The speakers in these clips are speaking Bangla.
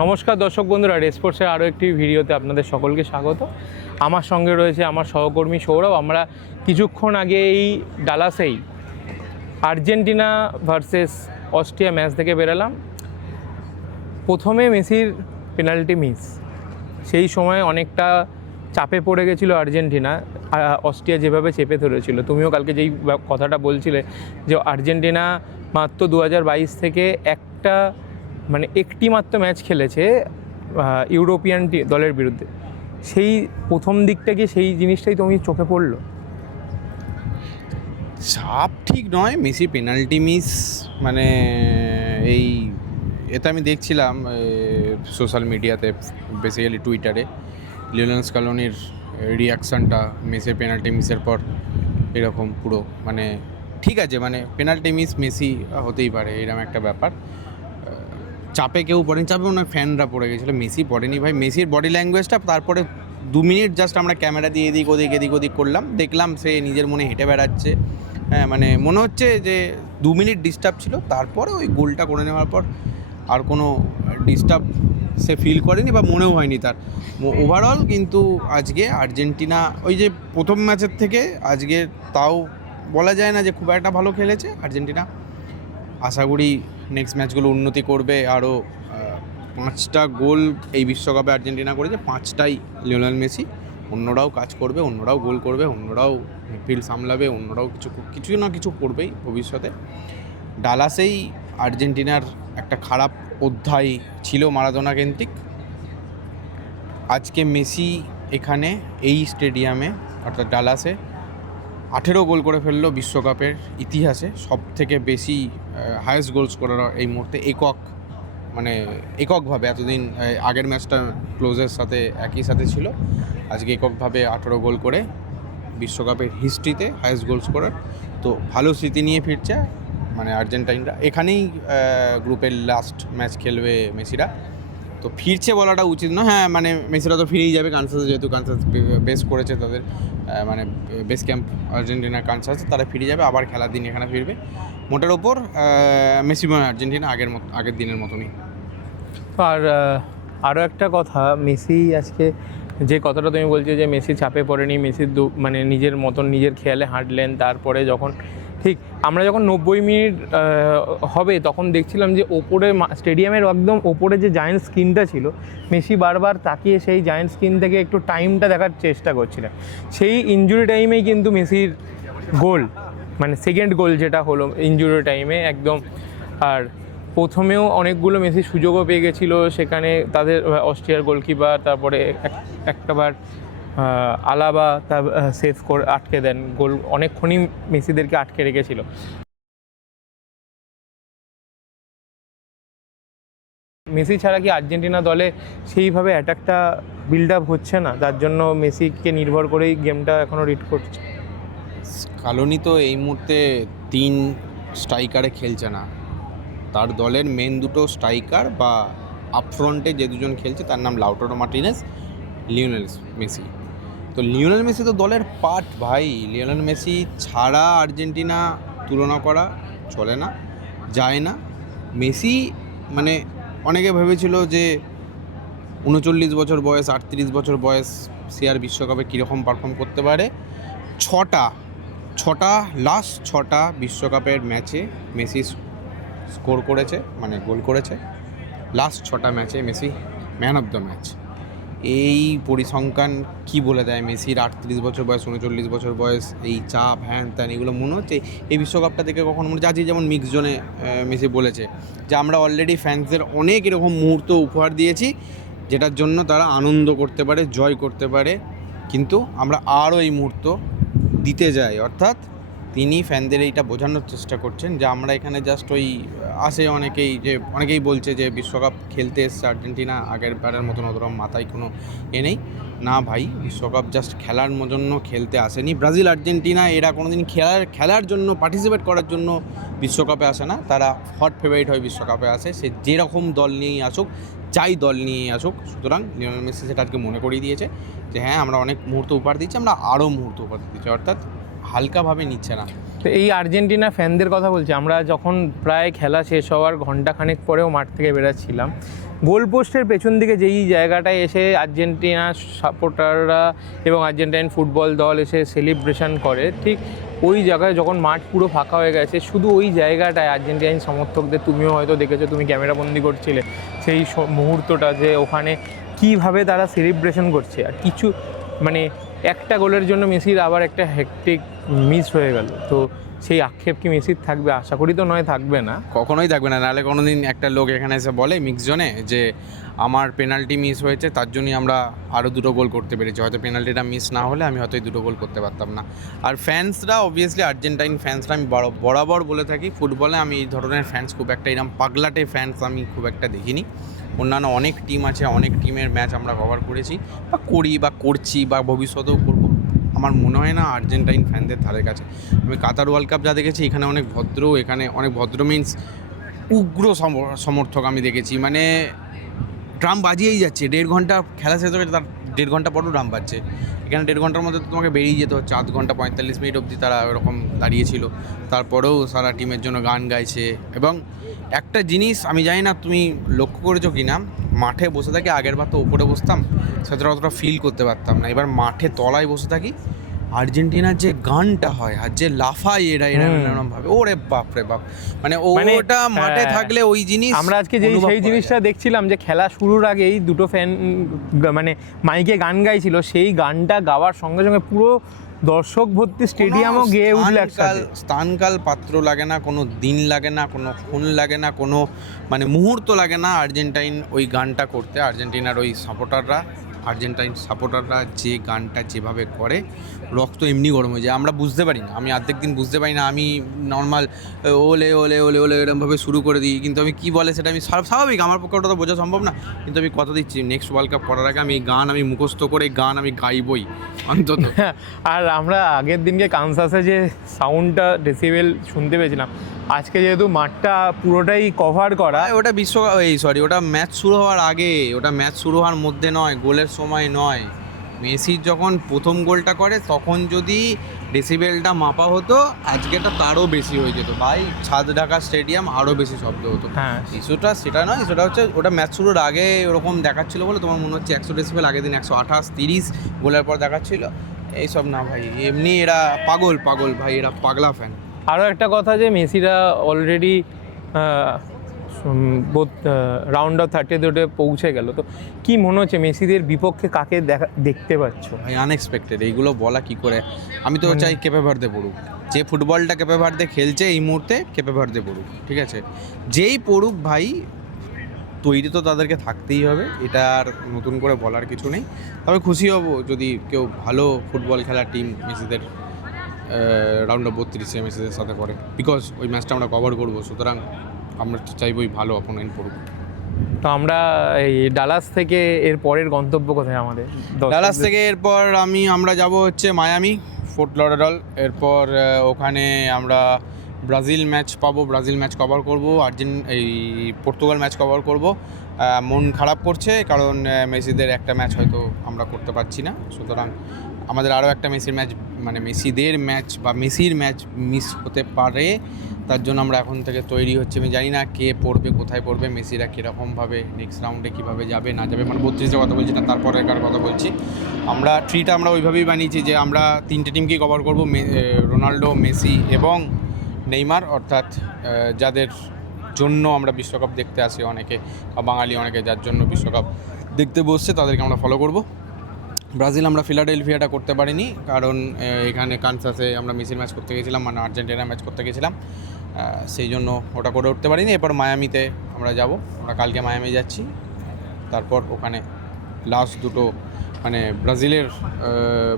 নমস্কার দর্শক বন্ধুরা, রেসপোর্টসের আরও একটি ভিডিওতে আপনাদের সকলকে স্বাগত। আমার সঙ্গে রয়েছে আমার সহকর্মী সৌরভ। আমরা কিছুক্ষণ আগে এই ডালাসেই আর্জেন্টিনা ভার্সেস অস্ট্রিয়া ম্যাচ থেকে বেরালাম। প্রথমে মেসির পেনাল্টি মিস, সেই সময় অনেকটা চাপে পড়ে গেছিলো আর্জেন্টিনা। অস্ট্রিয়া যেভাবে চেপে ধরেছিল, তুমিও কালকে যেই কথাটা বলছিলে যে আর্জেন্টিনা মাত্র 2022 থেকে একটি মাত্র ম্যাচ খেলেছে ইউরোপিয়ান দলের বিরুদ্ধে। সেই প্রথম দিকটা গিয়ে সেই জিনিসটাই তুমি চোখে পড়লো। চাপ ঠিক নয়, মেসি পেনাল্টি মিস মানে এটা আমি দেখছিলাম সোশ্যাল মিডিয়াতে, বেসিক্যালি টুইটারে লিওনেল স্কালোনির রিয়াকশানটা মেসির পেনাল্টি মিসের পর এরকম পুরো মানে ঠিক আছে, মানে পেনাল্টি মিস মেসি হতেই পারে, এরকম একটা ব্যাপার। চাপে কেউ পড়েনি, চাপে মনে হয় ফ্যানরা পড়ে গেছিলো, মেসি পড়েনি ভাই। মেসির বডি ল্যাঙ্গুয়েজটা, তারপরে 2 মিনিট জাস্ট আমরা ক্যামেরা দিয়ে এদিক ওদিক করলাম, দেখলাম সে নিজের মনে হেঁটে বেড়াচ্ছে। হ্যাঁ, মানে মনে হচ্ছে যে 2 মিনিট ডিস্টার্ব ছিল, তারপরে ওই গোলটা করে নেওয়ার পর আর কোনো ডিস্টার্ব সে ফিল করেনি বা মনেও হয়নি তার ওভারঅল। কিন্তু আজকে আর্জেন্টিনা ওই যে প্রথম ম্যাচের থেকে আজকে তাও বলা যায় না যে খুব একটা ভালো খেলেছে আর্জেন্টিনা। আশা করি নেক্সট ম্যাচগুলো উন্নতি করবে। আরও 5টা গোল এই বিশ্বকাপে আর্জেন্টিনা করেছে, 5টাই লিওনেল মেসি। অন্যরাও কাজ করবে, অন্যরাও গোল করবে, অন্যরাও মিডফিল্ড সামলাবে, অন্যরাও কিছু না কিছু করবেই ভবিষ্যতে। ডালাসেই আর্জেন্টিনার একটা খারাপ অধ্যায় ছিল মারাদোনা কেন্দ্রিক। আজকে মেসি এখানে এই স্টেডিয়ামে অর্থাৎ ডালাসে 18 গোল করে ফেললো বিশ্বকাপের ইতিহাসে। সব থেকে বেশি হায়েস্ট গোলস করার এই মুহূর্তে এককভাবে। এতদিন আগের ম্যাচটা ক্লোজের সাথে একই সাথে ছিল, আজকে এককভাবে 18 গোল করে বিশ্বকাপের হিস্ট্রিতে হায়েস্ট গোলস করার। তো ভালো স্মৃতি নিয়ে ফিরছে মানে আর্জেন্টাইনরা। এখানেই গ্রুপের লাস্ট ম্যাচ খেলবে মেসিরা, তো ফিরছে বলাটা উচিত না। হ্যাঁ, মানে মেসিরা তো ফিরেই যাবে কানসাসে, যেহেতু কানসাস বেস করেছে তাদের মানে বেস ক্যাম্প আর্জেন্টিনার কানসাসে, তারা ফিরে যাবে আবার খেলার দিন এখানে ফিরবে। মোটের ওপর মেসি আর্জেন্টিনা আগের দিনের মতনই। আর আরও একটা কথা, মেসি আজকে যে কথাটা তুমি বলছো যে মেসি চাপে পড়েনি, মেসি নিজের মতন নিজের খেয়ালে হাঁটলেন। তারপরে যখন আমরা যখন 90 মিনিট হবে তখন দেখছিলাম যে ওপরে স্টেডিয়ামের একদম ওপরে যে জায়েন্ট স্ক্রিনটা ছিল, মেসি বারবার তাকিয়ে সেই জায়েন্ট স্ক্রিন থেকে একটু টাইমটা দেখার চেষ্টা করছিলেন। সেই ইনজুরি টাইমেই কিন্তু মেসির গোল, মানে সেকেন্ড গোল যেটা হলো ইনজুরি টাইমে একদম। আর প্রথমেও অনেকগুলো মেসি সুযোগও পেয়ে গেছিলো সেখানে, তাদের অস্ট্রিয়ার গোলকিপার, তারপরে একটাবার আলাবা তার সেভ করে আটকে দেন গোল, অনেকক্ষণই মেসিদেরকে আটকে রেখেছিল। মেসি ছাড়া কি আর্জেন্টিনা দলে সেইভাবে অ্যাটাকটা বিল্ড আপ হচ্ছে না, তার জন্য মেসিকে নির্ভর করেই গেমটা এখনও রিড করছে। স্কালোনি তো এই মুহূর্তে 3 স্ট্রাইকারে খেলছে না, তার দলের মেন 2 স্ট্রাইকার বা আপফ্রন্টে যে 2জন খেলছে তার নাম লাউটারো মার্টিনেজ, লিওনেল মেসি। তো লিওনেল মেসি তো দলের পার্ট ভাই। লিওনেল মেসি ছাড়া আর্জেন্টিনা তুলনা করা চলে না, যায় না। মেসি মানে অনেকে ভেবেছিল যে 39 বছর বয়স, 38 বছর বয়স, সে আর বিশ্বকাপে কীরকম পারফর্ম করতে পারে। লাস্ট 6টা বিশ্বকাপের ম্যাচে মেসি স্কোর করেছে, মানে গোল করেছে। লাস্ট 6টা ম্যাচে Messi man of the match. এই পরিসংখ্যান কি বলে দেয় মেসির 38 বছর বয়স, 39 বছর বয়স, এই চাপ হ্যান ত্যান এগুলো মনে হচ্ছে এই বিশ্বকাপটা থেকে কখনো মনে হচ্ছে। আজকে যেমন মিক্স জোনে মেসি বলেছে যে আমরা অলরেডি ফ্যান্সদের অনেক এরকম মুহূর্ত উপহার দিয়েছি যেটার জন্য তারা আনন্দ করতে পারে, জয় করতে পারে, কিন্তু আমরা আরও এই মুহূর্ত দিতে যাই। অর্থাৎ তিনি ফ্যানদের এইটা বোঝানোর চেষ্টা করছেন যে আমরা এখানে জাস্ট ওই অনেকেই বলছে যে বিশ্বকাপ খেলতে এসছে আর্জেন্টিনা, আগের বারের মতন অতরকম মাথায় কোনো নেই না ভাই। বিশ্বকাপ জাস্ট খেলার জন্য খেলতে আসেনি। ব্রাজিল আর্জেন্টিনা এরা কোনোদিন খেলার জন্য পার্টিসিপেট করার জন্য বিশ্বকাপে আসে না, তারা হট ফেভারিট হয়ে বিশ্বকাপে আসে। সে যেরকম দল নিয়েই আসুক, যাই দল নিয়েই আসুক। সুতরাং লিওনেল মেসি সেটা আজকে মনে করিয়ে দিয়েছে যে হ্যাঁ, আমরা অনেক মুহূর্ত উপহার দিচ্ছি, আমরা আরও মুহূর্ত উপহার দিচ্ছি, অর্থাৎ হালকাভাবে নিচ্ছে না। তো এই আর্জেন্টিনা ফ্যানদের কথা বলছি, আমরা যখন প্রায় খেলা শেষ হওয়ার ঘন্টাখানেক পরেও মাঠ থেকে বেরোচ্ছিলাম, গোল পোস্টের পেছন দিকে যেই জায়গাটায় এসে আর্জেন্টিনা সাপোর্টাররা এবং আর্জেন্টাইন ফুটবল দল এসে সেলিব্রেশন করে, ঠিক ওই জায়গায় যখন মাঠ পুরো ফাঁকা হয়ে গেছে, শুধু ওই জায়গাটায় আর্জেন্টাইন সমর্থকদের, তুমিও হয়তো দেখেছো, তুমি ক্যামেরাবন্দি করছিলে সেই মুহূর্তটা, যে ওখানে কীভাবে তারা সেলিব্রেশন করছে। আর কিছু মানে একটা গোলের জন্য মেসির আবার একটা হেক্টিক মিস হয়ে গেল, তো সেই আক্ষেপ কি মেসির থাকবে? আশা করি তো নয়, থাকবে না, কখনোই থাকবে না। নাহলে কোনো দিন একটা লোক এখানে এসে বলে মিক্স জোনে যে আমার পেনাল্টি মিস হয়েছে, তার জন্যই আমরা আরও 2টো গোল করতে পেরেছি, হয়তো পেনাল্টিটা মিস না হলে আমি হয়তো এই 2টো গোল করতে পারতাম না। আর ফ্যান্সরা অবভিয়াসলি আর্জেন্টাইন ফ্যান্সরা, আমি বরাবর বলে থাকি ফুটবলে আমি এই ধরনের ফ্যান্স খুব একটা, এরকম পাগলাটে ফ্যান্স আমি খুব একটা দেখিনি। অন্যান্য অনেক টিম আছে, অনেক টিমের ম্যাচ আমরা কভার করেছি বা করি বা করছি বা ভবিষ্যতেও করবো। আমার মনে হয় না আর্জেন্টাইন ফ্যানদের ধারে কাছে। আমি কাতার ওয়ার্ল্ড কাপ যা দেখেছি, এখানে অনেক ভদ্র মিন্স উগ্র সমর্থক আমি দেখেছি। মানে ড্রাম বাজিয়েই যাচ্ছে, 1.5 ঘন্টা খেলা শেষ হয়ে তার 1.5 ঘন্টা পরও ড্রাম বাজছে। এখানে 1.5 ঘন্টার মধ্যে তোমাকে বেরিয়ে যেতে হচ্ছে, 8 ঘন্টা 45 মিনিট অবধি তারা এরকম দাঁড়িয়েছিল, তারপরেও সারা টিমের জন্য গান গাইছে। এবং একটা জিনিস আমি জানি না তুমি লক্ষ্য করেছো কি না, মাঠে বসে থাকি, আগের বার তো ওপরে বসতাম, সেটা অতটা ফিল করতে পারতাম না, এবার মাঠে তলায় বসে থাকি, আর্জেন্টিনার যে গানটা হয় আর যে লাফায় এরকমভাবে, ওরে বাপ রে বাপ, মানে ওটা মাঠে থাকলে ওই জিনিস আমরা আজকে সেই জিনিসটা দেখছিলাম, যে খেলা শুরুর আগেই 2টো ফ্যান মানে মাইকে গান গাইছিল, সেই গানটা গাওয়ার সঙ্গে সঙ্গে পুরো দর্শক ভর্তি স্টেডিয়ামও গেয়ে উঠল একসাথে। স্থানকাল পাত্র লাগে না, কোনো দিন লাগে না, কোনো ক্ষণ লাগে না, কোনো মানে মুহূর্ত লাগে না আর্জেন্টাইন ওই গানটা করতে। আর্জেন্টিনার ওই আর্জেন্টাইন সাপোর্টাররা যে গানটা যেভাবে করে, রক্ত এমনি গরম হয়ে যায়। আমরা বুঝতে পারি না, আমি অর্ধেক দিন বুঝতে পারি না, আমি নর্মাল ওলে ওলে ওলে ওলে এরকমভাবে শুরু করে দিই, কিন্তু আমি কী বলে সেটা আমি স্বাভাবিক, আমার পক্ষে ওটা তো বোঝা সম্ভব না, কিন্তু আমি কথা দিচ্ছি নেক্সট ওয়ার্ল্ড কাপ করার আগে আমি এই গান আমি মুখস্থ করে গান আমি গাইবই অন্তত। আর আমরা আগের দিনকে কানসাসে যে সাউন্ডটা ডেসিবেল শুনতে পেয়েছিলাম, আজকে যেহেতু মাঠটা পুরোটাই কভার করা, ওটা ওটা ম্যাচ শুরু হওয়ার আগে, ওটা ম্যাচ শুরু হওয়ার মধ্যে নয়, গোলের সময় নয়। মেসি যখন প্রথম গোলটা করে তখন যদি ডেসিবেলটা মাপা হতো, আজকেটা তারও বেশি হয়ে যেত ভাই, ছাদ ঢাকা স্টেডিয়াম, আরও বেশি শব্দ হতো। হ্যাঁ, ইস্যুটা সেটা নয়, ইস্যুটা হচ্ছে ওটা ম্যাচ শুরুর আগে ওরকম দেখাচ্ছিল বলে তোমার মনে হচ্ছে 100 ডেসিবেল, আগের দিন 128 30 গোলের পর দেখাচ্ছিল। এইসব না ভাই, এমনি এরা পাগল ভাই, এরা পাগলা ফ্যান। আরও একটা কথা, যে মেসিরা অলরেডি রাউন্ড অফ 32 পৌঁছে গেল, তো কি মনে হচ্ছে মেসিদের বিপক্ষে কাকে দেখতে পাচ্ছ? ভাই আনএক্সপেক্টেড, এইগুলো বলা কি করে। আমি তো চাই কেপে ভার্দে পড়ুক, যে ফুটবলটা কেপে ভার্দে খেলছে এই মুহূর্তে, কেপে ভার্দে পড়ুক, ঠিক আছে, যেই পড়ুক ভাই, তৈরি তো তাদেরকে থাকতেই হবে, এটা আর নতুন করে বলার কিছু নেই। তবে খুশি হব যদি কেউ ভালো ফুটবল খেলার টিম মেসিদের রাউন্ড অফ 32 মেসিদের সাথে পড়ে, বিকজ ওই ম্যাচটা আমরা কভার করবো, সুতরাং আমরা চাইবই ভালো অপোনেন্ট পড়ুক। তো আমরা এই ডালাস থেকে এর পরের গন্তব্য কোথায় আমাদের? ডালাস থেকে এরপর আমরা যাব হচ্ছে মায়ামি, ফোর্ট লডারডাল, এরপর ওখানে আমরা ব্রাজিল ম্যাচ কভার করব, এই পর্তুগাল ম্যাচ কভার করব। মন খারাপ করছে কারণ মেসিদের একটা ম্যাচ হয়তো আমরা করতে পারছি না, সুতরাং আমাদের আরও একটা মেসির ম্যাচ মিস হতে পারে, তার জন্য আমরা এখন থেকে তৈরি হচ্ছে। আমি জানি না কে পড়বে, কোথায় পড়বে, মেসিরা কীরকমভাবে নেক্সট রাউন্ডে কীভাবে যাবে না যাবে, মানে 32-এর কথা বলছি না, তারপরেকার কথা বলছি। ট্রিটা আমরা ওইভাবেই বানিয়েছি যে আমরা 3টে টিমকেই কভার করবো, রোনাল্ডো, মেসি এবং নেইমার, অর্থাৎ যাদের জন্য আমরা বিশ্বকাপ দেখতে আসি অনেকে, বাঙালি অনেকে যার জন্য বিশ্বকাপ দেখতে বসছে, তাদেরকে আমরা ফলো করব। ব্রাজিল আমরা ফিলাডেলফিয়াটা করতে পারিনি, কারণ এখানে কানসাসে আমরা মেসির ম্যাচ করতে গেছিলাম, মানে আর্জেন্টিনা ম্যাচ করতে গেছিলাম, সেই জন্য ওটা করে উঠতে পারিনি। এরপর মায়ামিতে আমরা যাব, আমরা কালকে মায়ামি যাচ্ছি, তারপর ওখানে লাস্ট 2টো মানে ব্রাজিলের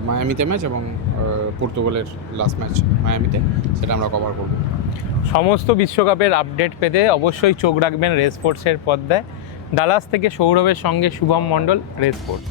মায়ামিতে ম্যাচ এবং পর্তুগালের লাস্ট ম্যাচ মায়ামিতে, সেটা আমরা কভার করব। সমস্ত বিশ্বকাপের আপডেট পেতে অবশ্যই চোখ রাখবেন রেস স্পোর্টসের পর্দায়। ডালাস থেকে সৌরভের সঙ্গে শুভম মণ্ডল, রেস স্পোর্টস।